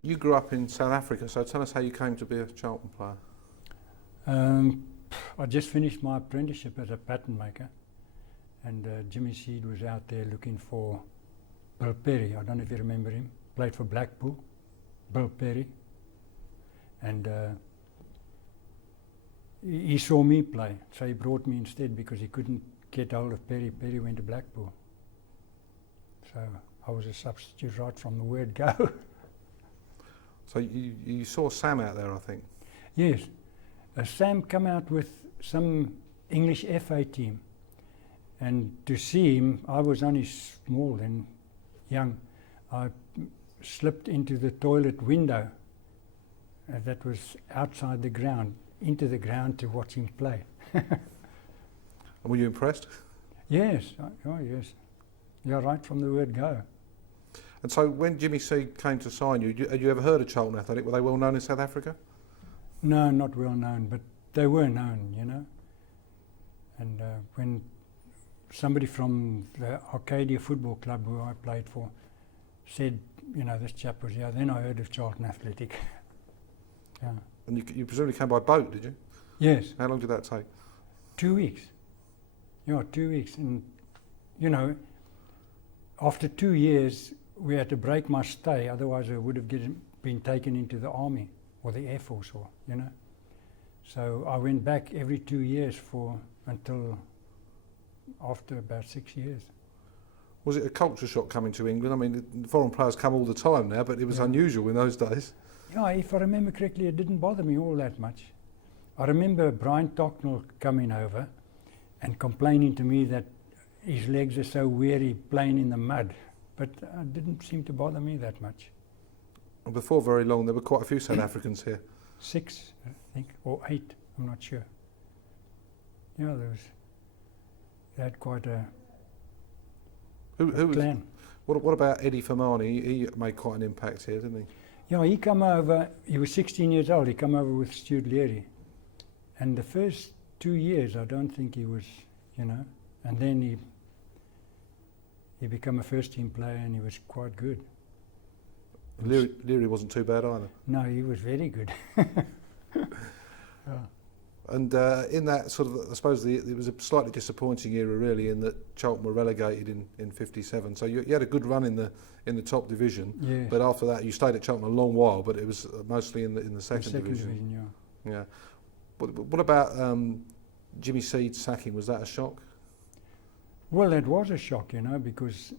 You grew up in South Africa, so tell us how you came to be a Charlton player. I just finished my apprenticeship as a pattern maker, and Jimmy Seed was out there looking for Bill Perry. I don't know if you remember him. Played for Blackpool, Bill Perry, and he saw me play, so he brought me instead because he couldn't get hold of Perry. Perry went to Blackpool, so I was a substitute right from the word go. So you saw Sam out there, I think. Yes, Sam come out with some English FA team, and to see him, I was only small and young. I slipped into the toilet window that was outside the ground, into the ground to watch him play. And were you impressed? Yes, oh yes. Yeah, right from the word go. And so when Jimmy Seed came to sign you, had you ever heard of Charlton Athletic? Were they well known in South Africa? No, not well known, but they were known, you know. And when somebody from the Arcadia Football Club, who I played for, said, you know, this chap was here, then I heard of Charlton Athletic. Yeah. And you presumably came by boat, did you? Yes. How long did that take? 2 weeks. Yeah, 2 weeks. And, you know, after 2 years, we had to break my stay, otherwise I would have been taken into the army or the Air Force, or, you know. So I went back every 2 years until after about 6 years. Was it a culture shock coming to England? I mean, foreign players come all the time now, but it was unusual in those days. Yeah, if I remember correctly, it didn't bother me all that much. I remember Brian Tocknell coming over and complaining to me that his legs are so weary playing in the mud, but it didn't seem to bother me that much. And before very long, there were quite a few South Africans here. 6, I think, or 8, I'm not sure. Yeah, they had quite a clan. What about Eddie Fermani? He made quite an impact here, didn't he? Yeah, he come over, he was 16 years old, he come over with Stuart Leary. And the first 2 years, I don't think he was, you know, and then he became a first team player and he was quite good. Leary wasn't too bad either. No, he was very good. Yeah. And in that sort of, I suppose it was a slightly disappointing era really, in that Charlton were relegated in '57. So you had a good run in the top division. Yes. But after that, you stayed at Charlton a long while, but it was mostly in the second division. Yeah. Yeah. What about Jimmy Seed's sacking? Was that a shock? Well, it was a shock, you know, because,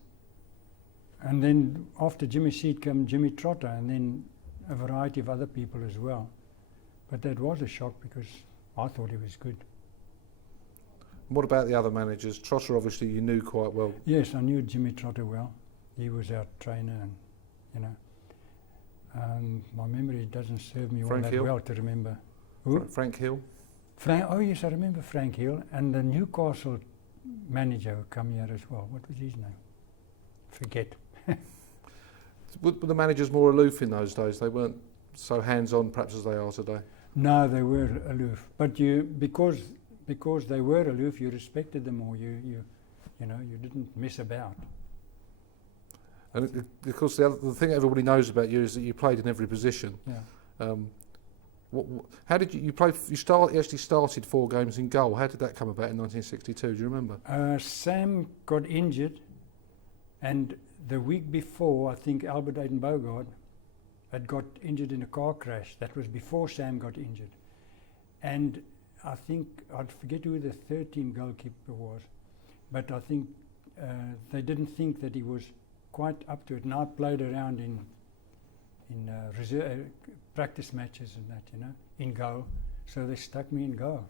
and then after Jimmy Seed came Jimmy Trotter, and then a variety of other people as well. But that was a shock because I thought he was good. What about the other managers? Trotter, obviously, you knew quite well. Yes, I knew Jimmy Trotter well. He was our trainer, and you know, my memory doesn't serve me all that well to remember. Who? Frank Hill. Oh yes, I remember Frank Hill, and the Newcastle manager who come here as well. What was his name? Forget. Were the managers more aloof in those days? They weren't so hands-on, perhaps, as they are today. No, they were aloof. But because they were aloof, you respected them, or you know, you didn't mess about. And of course, the thing everybody knows about you is that you played in every position. Yeah. How did you play? You actually started 4 games in goal. How did that come about in 1962? Do you remember? Sam got injured, and the week before, I think Albert Aiden Bogard had got injured in a car crash. That was before Sam got injured. And I think, I forget who the 13 goalkeeper was, but I think they didn't think that he was quite up to it. And I played around in reserve, practice matches and that, you know, in goal. So they stuck me in goal,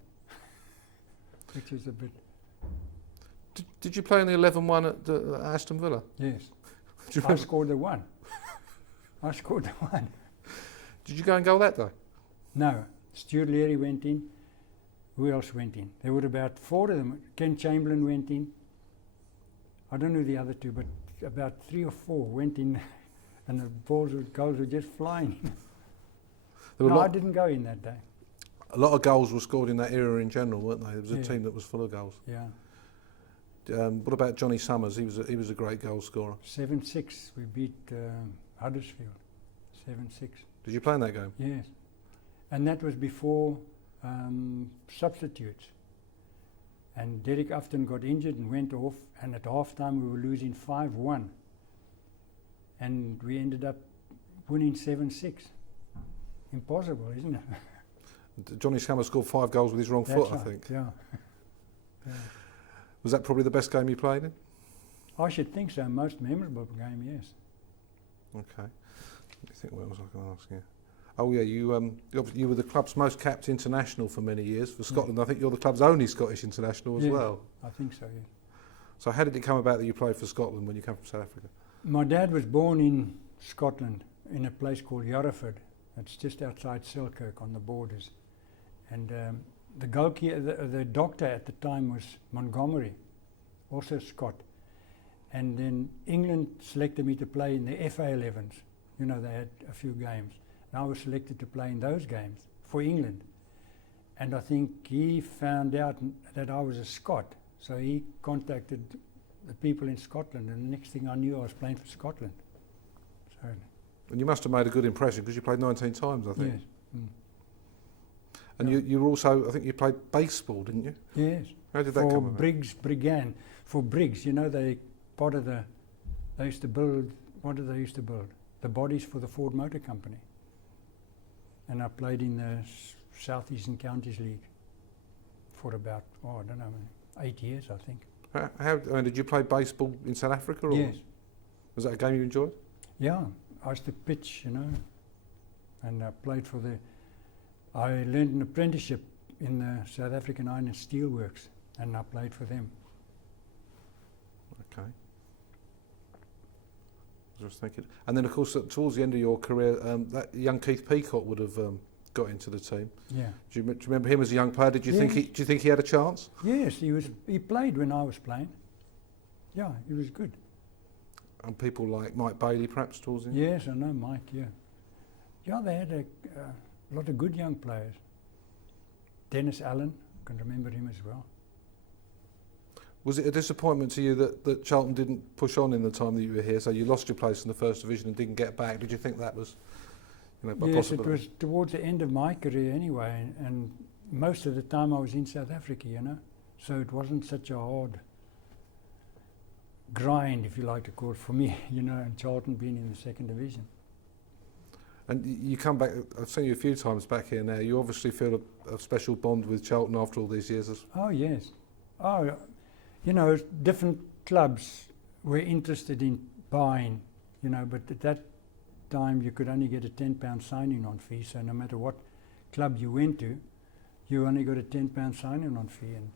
which is a bit... Did you play in the 11-1 at Aston Villa? Yes. I scored the one. I scored the one. Did you go and goal that day? No. Stuart Leary went in. Who else went in? There were about 4 of them. Ken Chamberlain went in. I don't know the other 2, but about 3 or 4 went in, and the goals were just flying. No, I didn't go in that day. A lot of goals were scored in that era in general, weren't they? It was a team that was full of goals. Yeah. What about Johnny Summers? He was a great goal scorer. 7-6. We beat Huddersfield. 7-6. Did you play in that game? Yes. And that was before substitutes. And Derek Upton got injured and went off, and at half time we were losing 5-1. And we ended up winning 7-6. Impossible, isn't it? Johnny Scammer scored 5 goals with his wrong That's foot, right, I think. Yeah. Yeah. Was that probably the best game you played in? I should think so. Most memorable game, yes. Okay. Let me think what else I can ask you. Oh yeah, you were the club's most capped international for many years for Scotland. I think you're the club's only Scottish international as well. I think so, yes. So how did it come about that you played for Scotland when you came from South Africa? My dad was born in Scotland in a place called Yarraford. It's just outside Selkirk on the borders. And the goalkeeper, the doctor at the time was Montgomery, also Scot. And then England selected me to play in the FA 11s. You know, they had a few games. And I was selected to play in those games for England. And I think he found out that I was a Scot. So he contacted the people in Scotland, and the next thing I knew I was playing for Scotland. So, And you must have made a good impression because you played 19 times, I think. yes. Mm. And Yeah. you were also, I think you played baseball, didn't you? Yes. How did that For come about? Briggan. For Briggs, you know, they used to build, what did they used to build? The bodies for the Ford Motor Company. And I played in the South Eastern Counties League for about, I don't know, 8 years, I think. Did you play baseball in South Africa? Or Yes. Was that a game you enjoyed? Yeah, I used to pitch, you know, and I played for I learned an apprenticeship in the South African Iron and Steel Works, and I played for them. Okay. I was just thinking. And then, of course, towards the end of your career, that young Keith Peacock would have got into the team. Yeah. Do you remember him as a young player? Do you think he had a chance? Yes, he played when I was playing. Yeah, he was good. And people like Mike Bailey, perhaps, towards the end? Yes, I know Mike, yeah. Yeah, they had a lot of good young players. Dennis Allen, I can remember him as well. Was it a disappointment to you that Charlton didn't push on in the time that you were here? So you lost your place in the First Division and didn't get back. Did you think that was, a Yes, possibility? it was towards the end of my career anyway, and most of the time I was in South Africa, you know, so it wasn't such a hard grind, if you like to call it, for me, you know, and Charlton being in the Second Division. And you come back, I've seen you a few times back here now. You obviously feel a special bond with Charlton after all these years. Oh, yes. Oh, you know, different clubs were interested in buying, you know, but at that time you could only get a £10 signing on fee, so no matter what club you went to, you only got a £10 signing on fee. And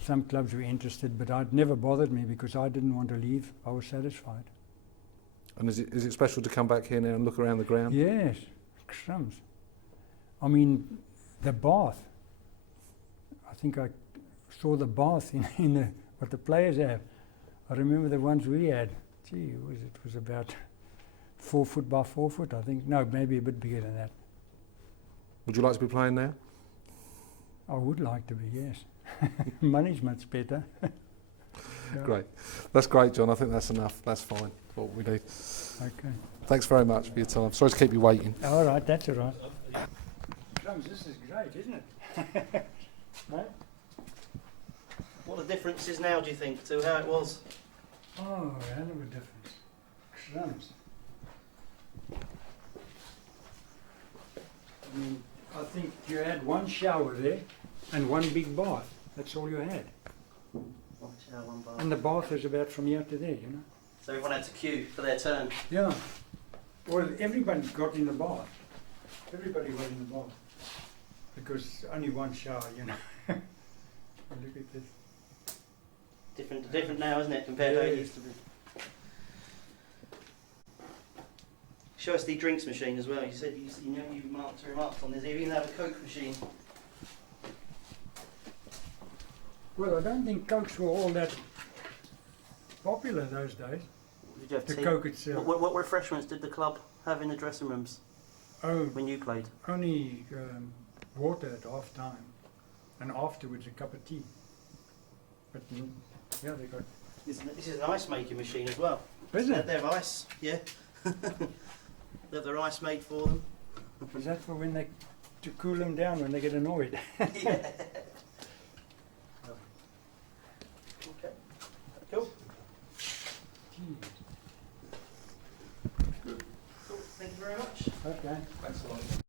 some clubs were interested, but it never bothered me because I didn't want to leave. I was satisfied. And is it special to come back here now and look around the ground? Yes, crumbs. I mean, the bath. I think I saw the bath in what the players have. I remember the ones we had. Gee, it was about 4 foot by 4 foot, I think. No, maybe a bit bigger than that. Would you like to be playing now? I would like to be, yes. Money's much better. Yeah. Great. That's great, John. I think that's enough. That's fine. What we need. Okay. Thanks very much for your time. Sorry to keep you waiting. All right, that's all right. Crumbs, this is great, isn't it? Right? What are the differences now, do you think, to how it was? Oh, a hell of a difference. Crumbs. I mean, I think you had one shower there and one big bath. That's all you had. One shower, one bath. And the bath was about from here to there, you know. So everyone had to queue for their turn. Yeah. Well, everybody got in the bath. Everybody got in the bath. Because only one shower, you know. Look at this. Different now, isn't it, compared to how it Yes. used to be? Show us the drinks machine as well. You said you remarked on this. You even have a Coke machine. Well, I don't think Cokes were all that popular those days. Did you have The tea? Coke itself. What refreshments did the club have in the dressing rooms Oh, when you played? only water at half time, and afterwards a cup of tea. But yeah, they got. This is an ice making machine as well. Is it? They have ice, yeah. They have their ice made for them. Is that for when they, to cool them down when they get annoyed? Yeah. Okay. Cool. Cool. Thank you very much. Okay. Thanks a lot.